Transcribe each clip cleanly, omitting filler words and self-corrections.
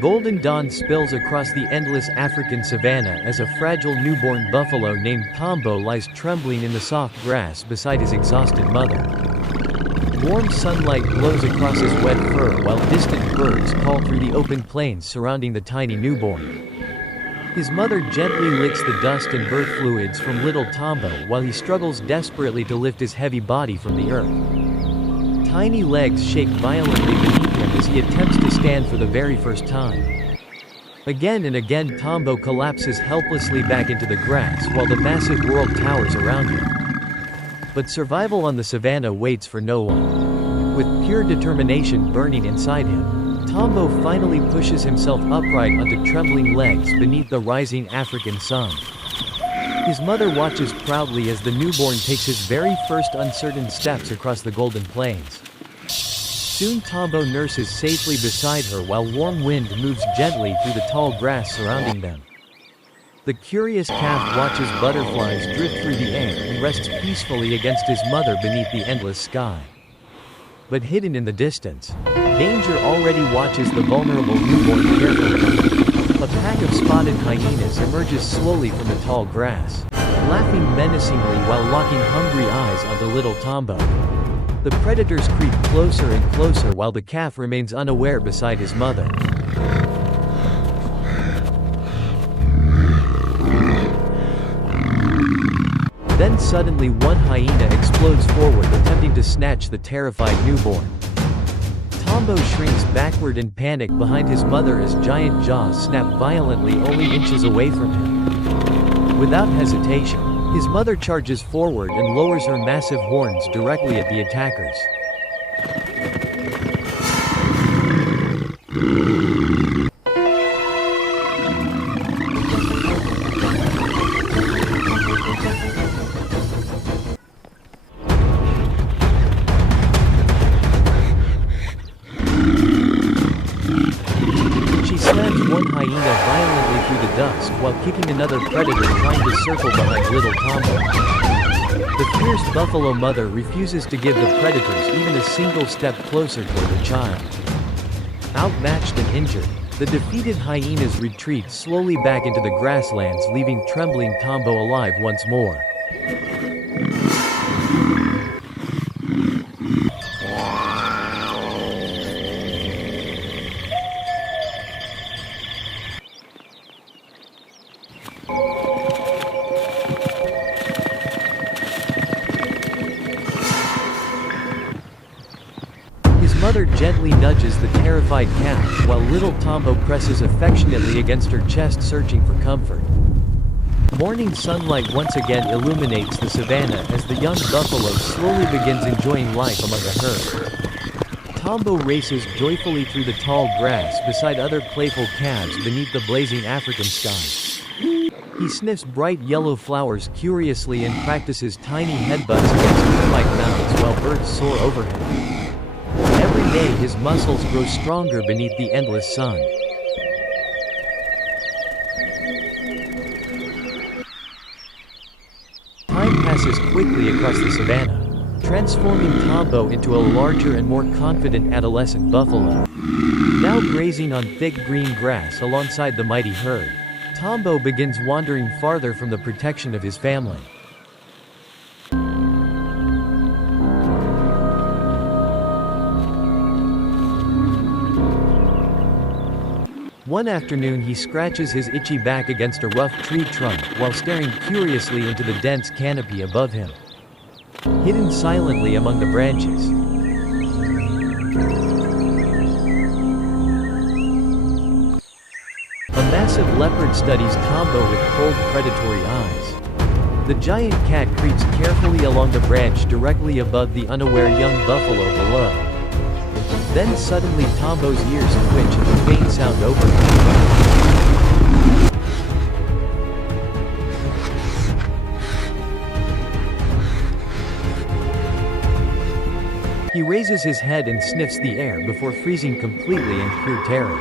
Golden dawn spills across the endless African savanna as a fragile newborn buffalo named Tombo lies trembling in the soft grass beside his exhausted mother. Warm sunlight glows across his wet fur while distant birds call through the open plains surrounding the tiny newborn. His mother gently licks the dust and birth fluids from little Tombo while he struggles desperately to lift his heavy body from the earth. Tiny legs shake violently beneath him as he attempts to stand for the very first time. Again and again Tombo collapses helplessly back into the grass while the massive world towers around him. But survival on the savannah waits for no one. With pure determination burning inside him, Tombo finally pushes himself upright onto trembling legs beneath the rising African sun. His mother watches proudly as the newborn takes his very first uncertain steps across the golden plains. Soon Tombo nurses safely beside her while warm wind moves gently through the tall grass surrounding them. The curious calf watches butterflies drift through the air and rests peacefully against his mother beneath the endless sky. But hidden in the distance, danger already watches the vulnerable newborn carefully. A pack of spotted hyenas emerges slowly from the tall grass, laughing menacingly while locking hungry eyes onto little Tombo. The predators creep closer and closer while the calf remains unaware beside his mother. Then suddenly one hyena explodes forward, attempting to snatch the terrified newborn. Tombo shrinks backward in panic behind his mother as giant jaws snap violently only inches away from him. Without hesitation, his mother charges forward and lowers her massive horns directly at the attackers. One hyena violently through the dust while kicking another predator trying to circle behind little Tombo. The fierce buffalo mother refuses to give the predators even a single step closer toward her child. Outmatched and injured, the defeated hyenas retreat slowly back into the grasslands, leaving trembling Tombo alive once more. His mother gently nudges the terrified calf while little Tombo presses affectionately against her chest, searching for comfort. Morning sunlight once again illuminates the savannah as the young buffalo slowly begins enjoying life among the herd. Tombo races joyfully through the tall grass beside other playful calves beneath the blazing African sky. He sniffs bright yellow flowers curiously and practices tiny headbutts against termite mounds while birds soar over him. Every day his muscles grow stronger beneath the endless sun. Time passes quickly across the savannah, transforming Tombo into a larger and more confident adolescent buffalo. Now grazing on thick green grass alongside the mighty herd, Tombo begins wandering farther from the protection of his family. One afternoon he scratches his itchy back against a rough tree trunk while staring curiously into the dense canopy above him. Hidden silently among the branches, a massive leopard studies Tombo with cold, predatory eyes. The giant cat creeps carefully along the branch directly above the unaware young buffalo below. Then suddenly Tombo's ears twitch at the faint sound overhead. He raises his head and sniffs the air before freezing completely in pure terror.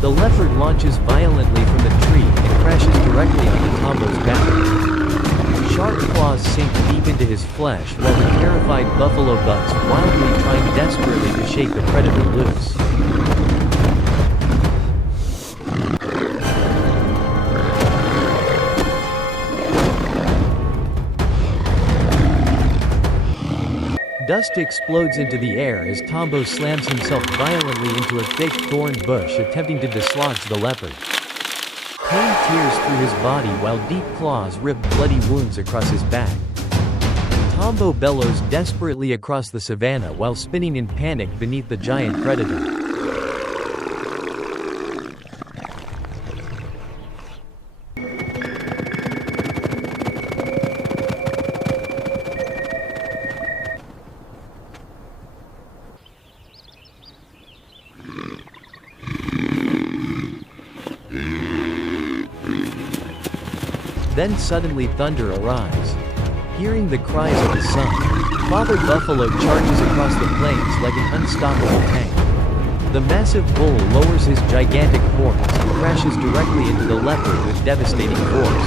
The leopard launches violently from the tree and crashes directly onto Tombo's back. Sharp claws sink deep into his flesh while the terrified buffalo bucks wildly trying desperately to shake the predator loose. Dust explodes into the air as Tombo slams himself violently into a thick thorn bush attempting to dislodge the leopard. Pain tears through his body while deep claws rip bloody wounds across his back. Tombo bellows desperately across the savanna while spinning in panic beneath the giant predator. Then suddenly thunder arrives. Hearing the cries of the sun, Father Buffalo charges across the plains like an unstoppable tank. The massive bull lowers his gigantic horns and crashes directly into the leopard with devastating force.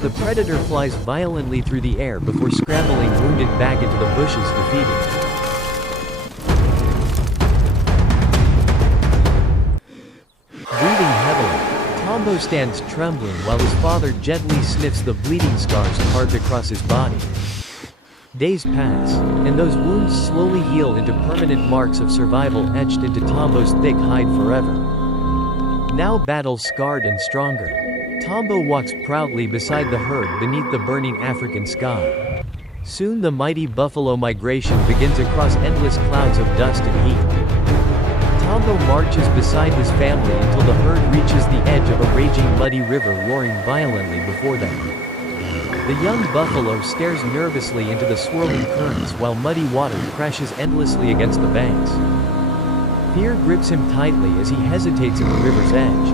The predator flies violently through the air before scrambling wounded back into the bushes defeated. Tombo stands trembling while his father gently sniffs the bleeding scars carved across his body. Days pass, and those wounds slowly heal into permanent marks of survival etched into Tombo's thick hide forever. Now battle-scarred and stronger, Tombo walks proudly beside the herd beneath the burning African sky. Soon the mighty buffalo migration begins across endless clouds of dust and heat. Tombo marches beside his family until the herd reaches the edge of a raging muddy river roaring violently before them. The young buffalo stares nervously into the swirling currents while muddy water crashes endlessly against the banks. Fear grips him tightly as he hesitates at the river's edge.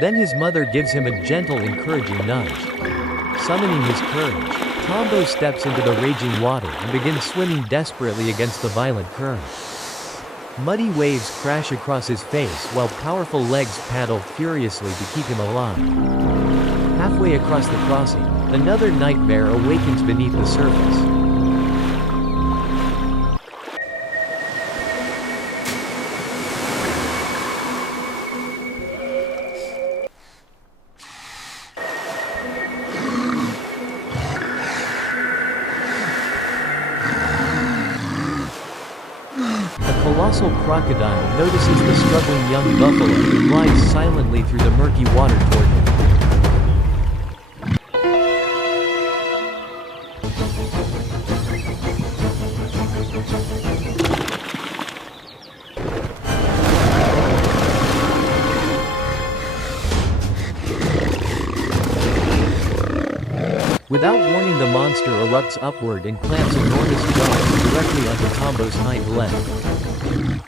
Then his mother gives him a gentle, encouraging nudge. Summoning his courage, Tombo steps into the raging water and begins swimming desperately against the violent current. Muddy waves crash across his face while powerful legs paddle furiously to keep him alive. Halfway across the crossing, another nightmare awakens beneath the surface. A colossal crocodile notices the struggling young buffalo and glides silently through the murky water toward him. Without warning, the monster erupts upward and clamps enormous jaws directly onto Tombo's hind leg.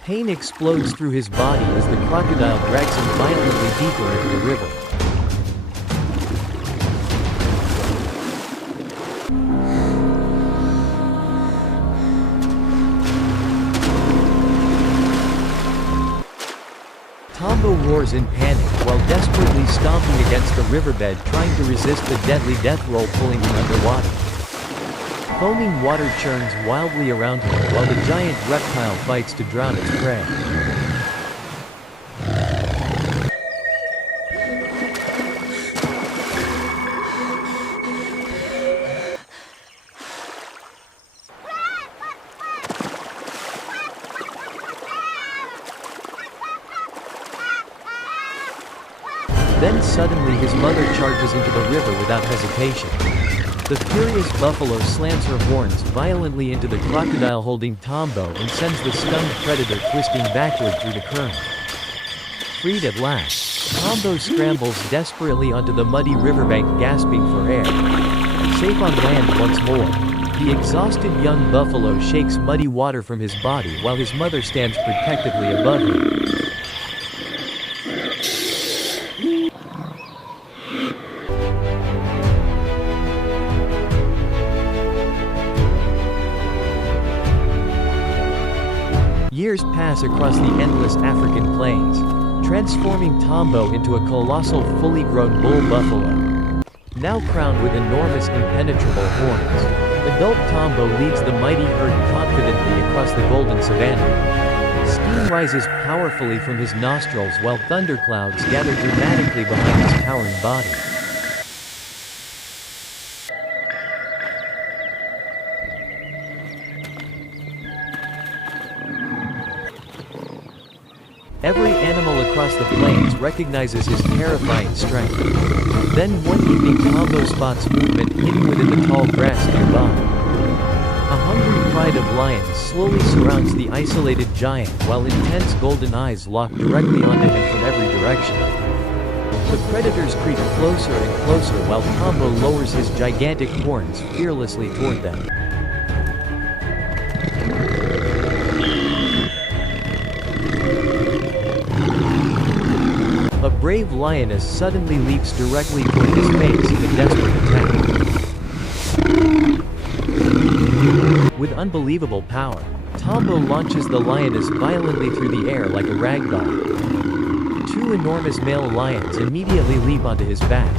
Pain explodes through his body as the crocodile drags him violently deeper into the river. Tombo roars in panic while desperately stomping against the riverbed trying to resist the deadly death roll pulling him underwater. Foaming water churns wildly around him while the giant reptile fights to drown its prey. Then suddenly his mother charges into the river without hesitation. The furious buffalo slams her horns violently into the crocodile holding Tombo and sends the stunned predator twisting backward through the current. Freed at last, Tombo scrambles desperately onto the muddy riverbank gasping for air. Safe on land once more, the exhausted young buffalo shakes muddy water from his body while his mother stands protectively above him. Years pass across the endless African plains, transforming Tombo into a colossal fully grown bull buffalo. Now crowned with enormous impenetrable horns, adult Tombo leads the mighty herd confidently across the golden savanna. Steam rises powerfully from his nostrils while thunderclouds gather dramatically behind his towering body. Every animal across the plains recognizes his terrifying strength. Then one evening Tombo spots movement hidden within the tall grass nearby. A hungry pride of lions slowly surrounds the isolated giant while intense golden eyes lock directly onto him from every direction. The predators creep closer and closer while Tombo lowers his gigantic horns fearlessly toward them. A brave lioness suddenly leaps directly toward his face in a desperate attack. With unbelievable power, Tombo launches the lioness violently through the air like a ragdoll. Two enormous male lions immediately leap onto his back,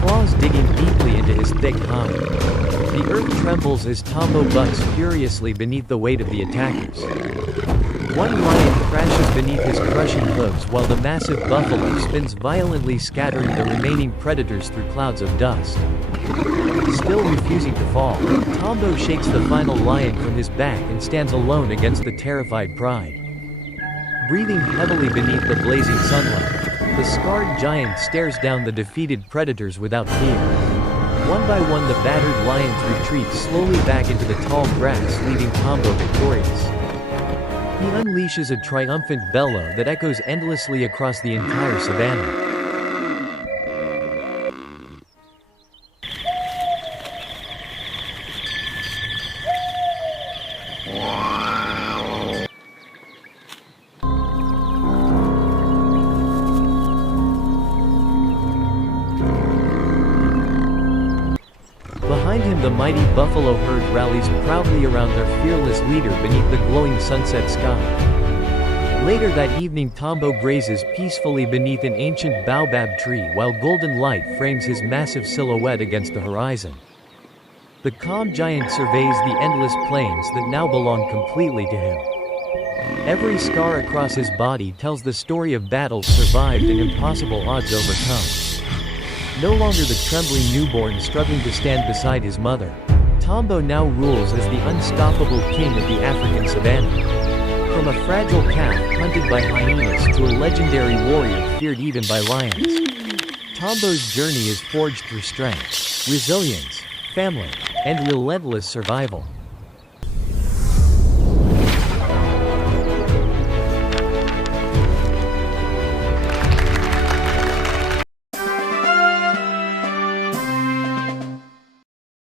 claws digging deeply into his thick hide. The earth trembles as Tombo bucks furiously beneath the weight of the attackers. One lion crashes beneath his crushing hooves while the massive buffalo spins violently, scattering the remaining predators through clouds of dust. Still refusing to fall, Tombo shakes the final lion from his back and stands alone against the terrified pride. Breathing heavily beneath the blazing sunlight, the scarred giant stares down the defeated predators without fear. One by one the battered lions retreat slowly back into the tall grass, leaving Tombo victorious. He unleashes a triumphant bellow that echoes endlessly across the entire savanna. Behind him the mighty buffalo herd rallies proudly around their fearless leader beneath the glowing sunset sky. Later that evening Tombo grazes peacefully beneath an ancient baobab tree while golden light frames his massive silhouette against the horizon. The calm giant surveys the endless plains that now belong completely to him. Every scar across his body tells the story of battles survived and impossible odds overcome. No longer the trembling newborn struggling to stand beside his mother, Tombo now rules as the unstoppable king of the African savanna. From a fragile calf hunted by hyenas to a legendary warrior feared even by lions, Tombo's journey is forged through strength, resilience, family, and relentless survival.